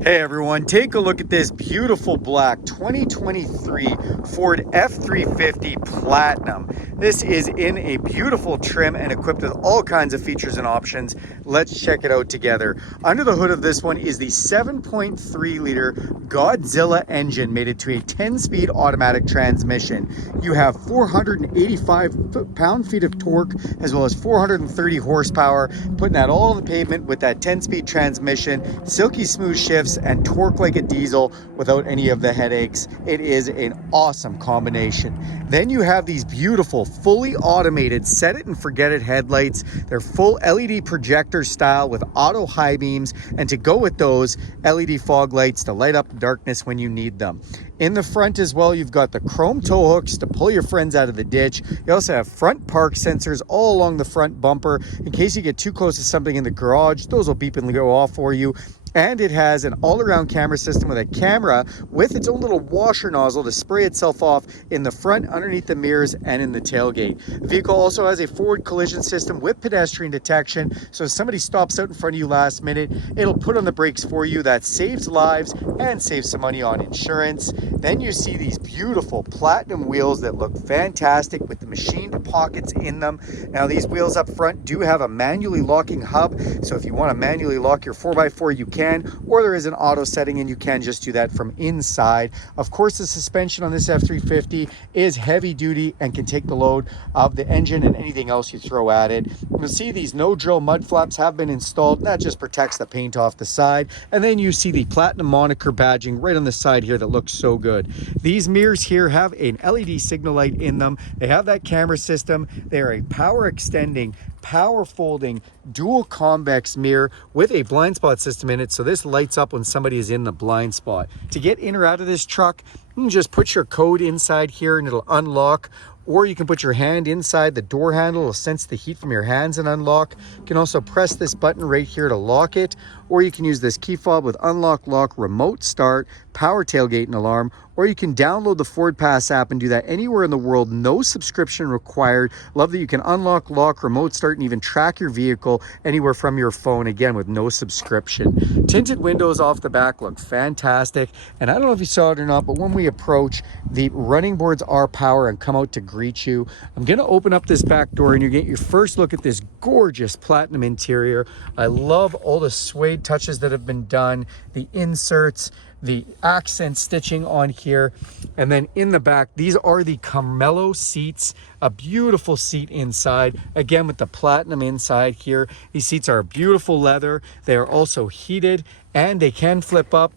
Hey everyone, take a look at this beautiful black 2023 Ford F-350 Platinum. This is in a beautiful trim and equipped with all kinds of features and options. Let's check it out together. Under the hood of this one is the 7.3 liter Godzilla engine mated to a 10-speed automatic transmission. You have 485 pound-feet of torque as well as 430 horsepower, putting that all on the pavement with that 10-speed transmission, silky smooth shifts, and torque like a diesel without any of the headaches. It is an awesome combination. Then you have these beautiful fully automated set it and forget it headlights. They're full LED projector style with auto high beams, and to go with those, LED fog lights to light up the darkness when you need them. In the front as well, you've got the chrome tow hooks to pull your friends out of the ditch. You also have front park sensors all along the front bumper. In case you get too close to something in the garage, those will beep and go off for you. And it has an all-around camera system with a camera with its own little washer nozzle to spray itself off in the front, underneath the mirrors, and in the tailgate. The vehicle also has a forward collision system with pedestrian detection, so if somebody stops out in front of you last minute, it'll put on the brakes for you. That saves lives and saves some money on insurance. Then you see these beautiful platinum wheels that look fantastic with the machined pockets in them. Now these wheels up front do have a manually locking hub, so if you want to manually lock your 4x4 you can, or there is an auto setting and you can just do that from inside. Of course, the suspension on this F-350 is heavy duty and can take the load of the engine and anything else you throw at it. You'll see these no drill mud flaps have been installed. That just protects the paint off the side. And then you see the platinum moniker badging right on the side here that looks so good. These mirrors here have an LED signal light in them. They have that camera system. They are a power extending, power folding dual convex mirror with a blind spot system in it, so this lights up when somebody is in the blind spot. To get in or out of this truck, you can just put your code inside here and it'll unlock, or you can put your hand inside the door handle. It'll sense the heat from your hands and unlock. You can also press this button right here to lock it, or you can use this key fob with unlock, lock, remote start, power tailgate and alarm, or you can download the Ford Pass app and do that anywhere in the world. No subscription required. Love that you can unlock, lock, remote start, and even track your vehicle anywhere from your phone, again, with no subscription. Tinted windows off the back look fantastic. And I don't know if you saw it or not, but when we approach, the running boards are power and come out to greet you. I'm going to open up this back door and you get your first look at this gorgeous platinum interior. I love all the suede touches that have been done, the inserts, the accent stitching on here. And then in the back, these are the Carmelo seats, a beautiful seat inside, again with the platinum inside here. These seats are beautiful leather. They are also heated and they can flip up,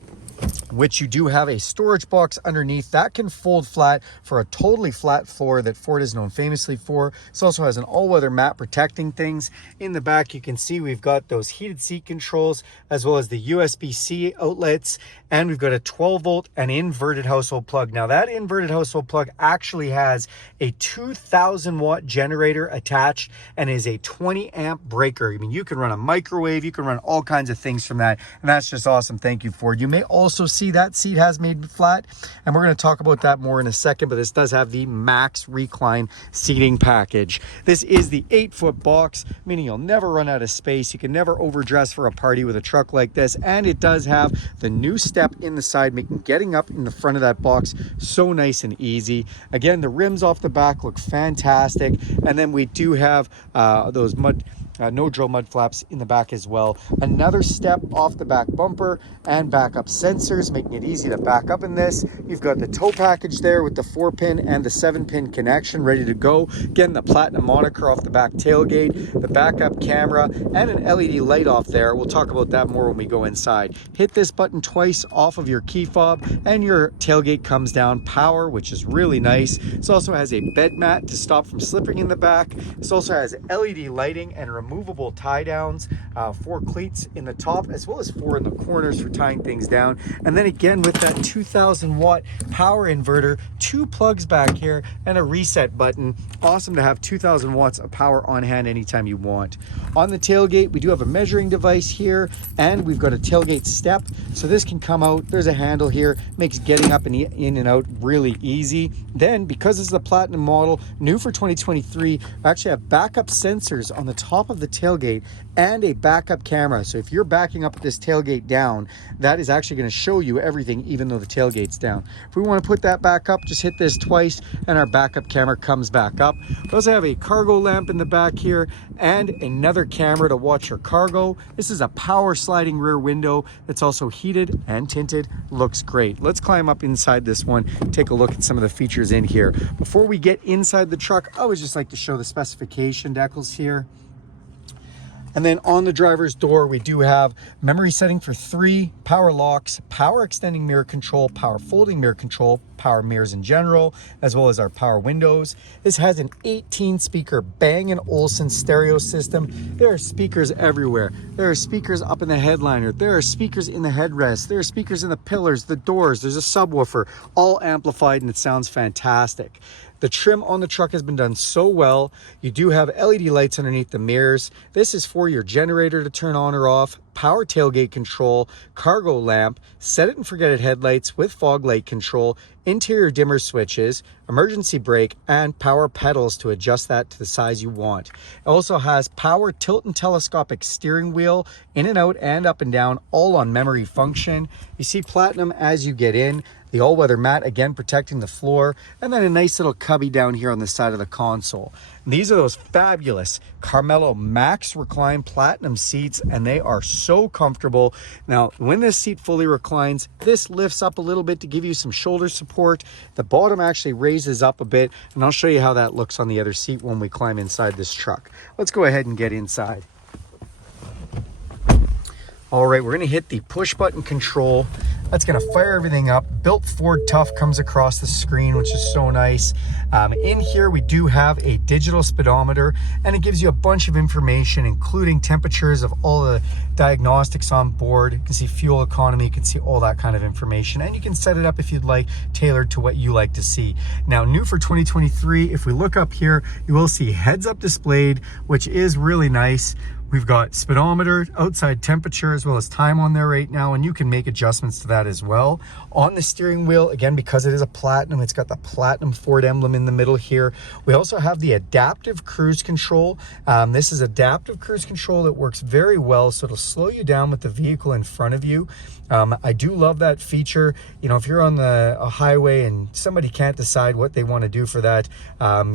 which you do have a storage box underneath that can fold flat for a totally flat floor that Ford is known famously for. This also has an all-weather mat protecting things. In the back, you can see we've got those heated seat controls as well as the USB-C outlets, and we've got a 12-volt and inverted household plug. Now that inverted household plug actually has a 2,000-watt generator attached and is a 20-amp breaker. I mean, you can run a microwave, you can run all kinds of things from that, and that's just awesome. Thank you, Ford. You may also see that seat has made flat, and we're going to talk about that more in a second, but this does have the Max Recline seating package. This is the 8-foot box, meaning you'll never run out of space. You can never overdress for a party with a truck like this, and it does have the new step in the side, making getting up in the front of that box so nice and easy. Again, the rims off the back look fantastic, and then we do have those no drill mud flaps in the back as well. Another step off the back bumper and backup sensors, making it easy to back up in this. You've got the tow package there with the 4-pin and the 7-pin connection ready to go. Again, the platinum moniker off the back tailgate, the backup camera, and an LED light off there. We'll talk about that more when we go inside. Hit this button twice off of your key fob and your tailgate comes down power, which is really nice. This also has a bed mat to stop from slipping in the back. This also has LED lighting and removable tie downs, 4 cleats in the top as well as 4 in the corners for tying things down. And then again with that 2,000-watt power inverter, 2 plugs back here and a reset button. Awesome to have 2,000 watts of power on hand anytime you want. On the tailgate, we do have a measuring device here, and we've got a tailgate step, so this can come out. There's a handle here, makes getting up and in and out really easy. Then, because this is a platinum model, new for 2023, we actually have backup sensors on the top of the tailgate and a backup camera. So if you're backing up this tailgate down, that is actually going to show you everything even though the tailgate's down. If we want to put that back up, just hit this twice and our backup camera comes back up. We also have a cargo lamp in the back here and another camera to watch your cargo. This is a power sliding rear window that's also heated and tinted. Looks great. Let's climb up inside this one, take a look at some of the features in here. Before we get inside the truck, I would just like to show the specification decals here. And then on the driver's door, we do have memory setting for 3, power locks, power extending mirror control, power folding mirror control, power mirrors in general, as well as our power windows. This has an 18 speaker Bang & Olufsen stereo system. There are speakers everywhere. There are speakers up in the headliner. There are speakers in the headrest. There are speakers in the pillars, the doors. There's a subwoofer, all amplified, and it sounds fantastic. The trim on the truck has been done so well. You do have LED lights underneath the mirrors. This is for your generator to turn on or off, power tailgate control, cargo lamp, set it and forget it headlights with fog light control, interior dimmer switches, emergency brake, and power pedals to adjust that to the size you want. It also has power tilt and telescopic steering wheel, in and out and up and down, all on memory function. You see platinum as you get in. The all-weather mat, again, protecting the floor, and then a nice little cubby down here on the side of the console. And these are those fabulous Carmelo Max Recline Platinum seats, and they are so comfortable. Now, when this seat fully reclines, this lifts up a little bit to give you some shoulder support. The bottom actually raises up a bit, and I'll show you how that looks on the other seat when we climb inside this truck. Let's go ahead and get inside. All right, we're gonna hit the push button control. That's gonna fire everything up. Built Ford Tough comes across the screen, which is so nice. In here, we do have a digital speedometer, and it gives you a bunch of information, including temperatures of all the diagnostics on board. You can see fuel economy, you can see all that kind of information, and you can set it up if you'd like, tailored to what you like to see. Now, new for 2023, if we look up here, you will see heads up displayed, which is really nice. We've got speedometer, outside temperature, as well as time on there right now, and you can make adjustments to that as well. On the steering wheel, again, because it is a platinum, it's got the platinum Ford emblem in the middle here. We also have the adaptive cruise control. This is adaptive cruise control that works very well, so it'll slow you down with the vehicle in front of you. I do love that feature. You know, if you're on a highway and somebody can't decide what they want to do for that,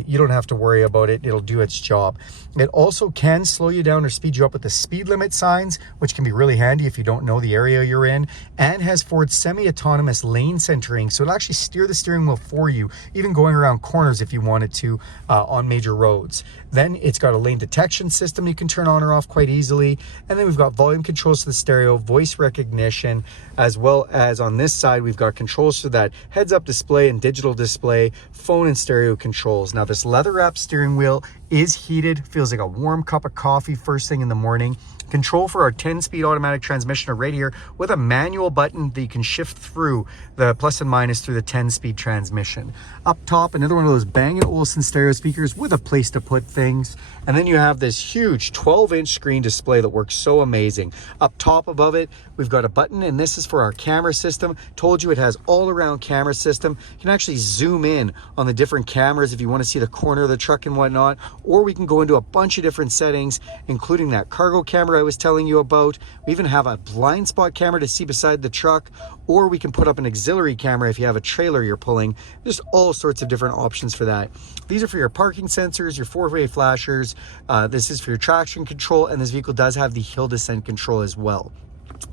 you don't have to worry about it. It'll do its job. It also can slow you down or speed you up with the speed limit signs, which can be really handy if you don't know the area you're in, and has Ford's semi-autonomous lane centering, so it'll actually steer the steering wheel for you, even going around corners if you wanted to on major roads. Then it's got a lane detection system you can turn on or off quite easily, and then we've got volume controls to the stereo, voice recognition, as well as on this side we've got controls for that heads-up display and digital display, phone and stereo controls. Now, this leather-wrapped steering wheel is heated, feels like a warm cup of coffee first thing in the morning. Control for our 10-speed automatic transmission are right here with a manual button that you can shift through the plus and minus through the 10-speed transmission. Up top, another one of those Bang & Olufsen stereo speakers with a place to put things. And then you have this huge 12-inch screen display that works so amazing. Up top above it, we've got a button, and this is for our camera system. Told you it has all-around camera system. You can actually zoom in on the different cameras if you want to see the corner of the truck and whatnot, or we can go into a bunch of different settings, including that cargo camera I was telling you about. We even have a blind spot camera to see beside the truck, or we can put up an auxiliary camera if you have a trailer you're pulling. Just all sorts of different options for that. These are for your parking sensors, your four-way flashers. This is for your traction control, and this vehicle does have the hill descent control as well.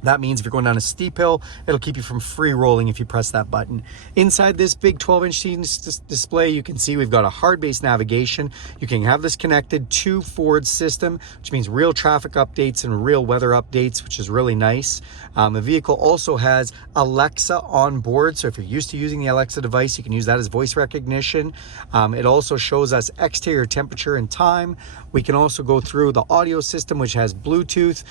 That means if you're going down a steep hill, it'll keep you from free rolling if you press that button. Inside this big 12-inch display, you can see we've got a hard base navigation. You can have this connected to Ford's system, which means real traffic updates and real weather updates, which is really nice. The vehicle also has Alexa on board, so if you're used to using the Alexa device, you can use that as voice recognition. It also shows us exterior temperature and time. We can also go through the audio system, which has Bluetooth,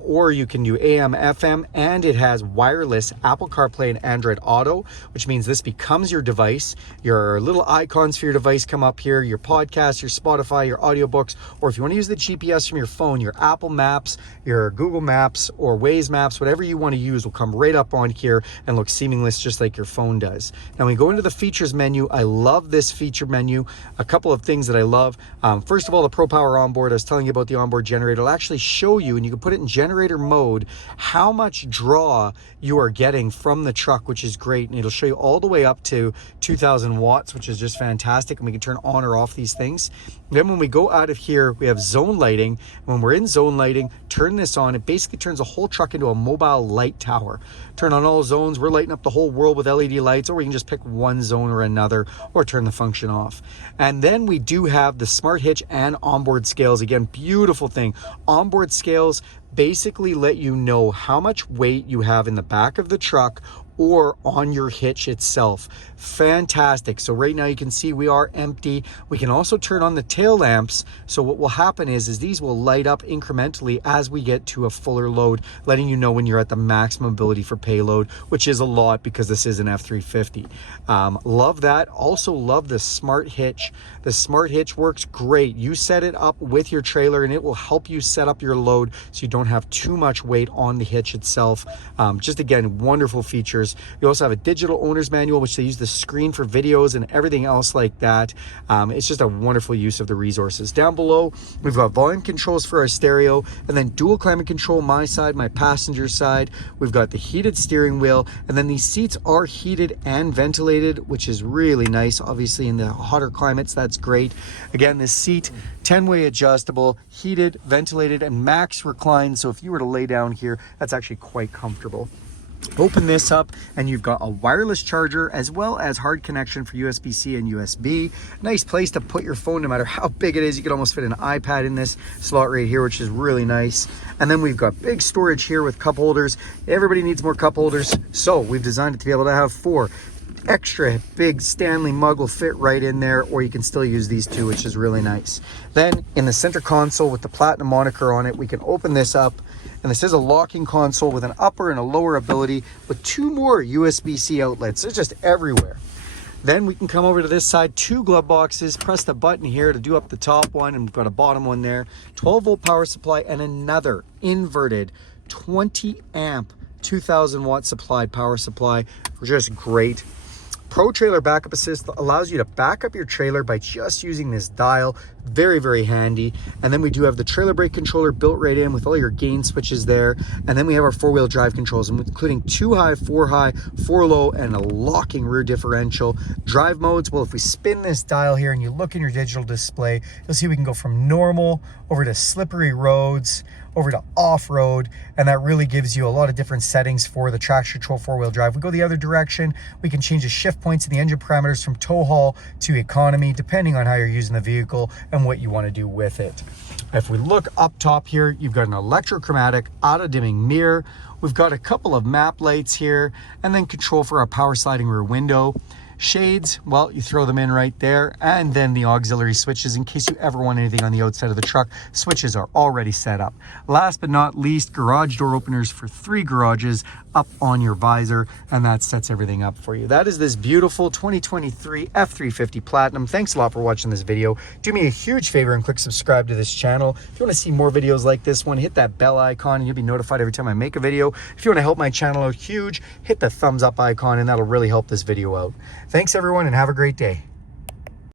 or you can do AM AM, FM, and it has wireless Apple CarPlay and Android Auto, which means this becomes your device. Your little icons for your device come up here, your podcast, your Spotify, your audiobooks, or if you want to use the GPS from your phone, your Apple Maps, your Google Maps, or Waze Maps, whatever you want to use will come right up on here and look seamless just like your phone does. Now, when we go into the features menu, I love this feature menu. A couple of things that I love. First of all, the Pro Power onboard. I was telling you about the onboard generator. It'll actually show you, and you can put it in generator mode, how much draw you are getting from the truck, which is great. And it'll show you all the way up to 2000 watts, which is just fantastic. And we can turn on or off these things. Then when we go out of here, we have zone lighting. When we're in zone lighting, turn this on. It basically turns the whole truck into a mobile light tower. Turn on all zones. We're lighting up the whole world with LED lights, or we can just pick one zone or another, or turn the function off. And then we do have the smart hitch and onboard scales. Again, beautiful thing. Onboard scales basically let you know how much weight you have in the back of the truck or on your hitch itself. Fantastic. So right now you can see we are empty. We can also turn on the tail lamps. So what will happen is these will light up incrementally as we get to a fuller load, letting you know when you're at the maximum ability for payload, which is a lot because this is an F-350. Love that. Also love the smart hitch. The smart hitch works great. You set it up with your trailer and it will help you set up your load so you don't have too much weight on the hitch itself. Just again, wonderful features. You also have a digital owner's manual, which they use the screen for videos and everything else like that. It's just a wonderful use of the resources. Down below, we've got volume controls for our stereo, and then dual climate control, my side, my passenger side. We've got the heated steering wheel, and then these seats are heated and ventilated, which is really nice. Obviously in the hotter climates, that's great. Again, this seat, 10-way adjustable, heated, ventilated, and max recline. So if you were to lay down here, that's actually quite comfortable. Open this up and you've got a wireless charger as well as hard connection for USB-C and USB. Nice place to put your phone no matter how big it is. You could almost fit an iPad in this slot right here, which is really nice. And then we've got big storage here with cup holders. Everybody needs more cup holders, so we've designed it to be able to have 4. Extra big Stanley mug will fit right in there, or you can still use these two, which is really nice. Then in the center console with the Platinum moniker on it, we can open this up, and this is a locking console with an upper and a lower ability with 2 more USB-C outlets. It's just everywhere. Then we can come over to this side, 2 glove boxes, press the button here to do up the top one, and we've got a bottom one there. 12-volt power supply and another inverted 20 amp 2000 watt supplied power supply, just great. Pro Trailer Backup Assist allows you to back up your trailer by just using this dial. Very, very handy. And then we do have the trailer brake controller built right in with all your gain switches there. And then we have our 4-wheel drive controls, including 2 high, 4 low, and a locking rear differential. Drive modes, well, if we spin this dial here and you look in your digital display, you'll see we can go from normal over to slippery roads, over to off-road, and that really gives you a lot of different settings for the traction control 4-wheel drive. We go the other direction, we can change the shift points and the engine parameters from tow haul to economy, depending on how you're using the vehicle and what you want to do with it. If we look up top here, you've got an electrochromatic auto-dimming mirror. We've got a couple of map lights here, and then control for our power sliding rear window. Shades, well, you throw them in right there, and then the auxiliary switches in case you ever want anything on the outside of the truck. Switches are already set up. Last but not least, garage door openers for 3 garages up on your visor, and that sets everything up for you. That is this beautiful 2023 F-350 Platinum. Thanks a lot for watching this video. Do me a huge favor and click subscribe to this channel. If you want to see more videos like this one, hit that bell icon and you'll be notified every time I make a video. If you want to help my channel out huge, hit the thumbs up icon and that'll really help this video out. Thanks everyone and have a great day.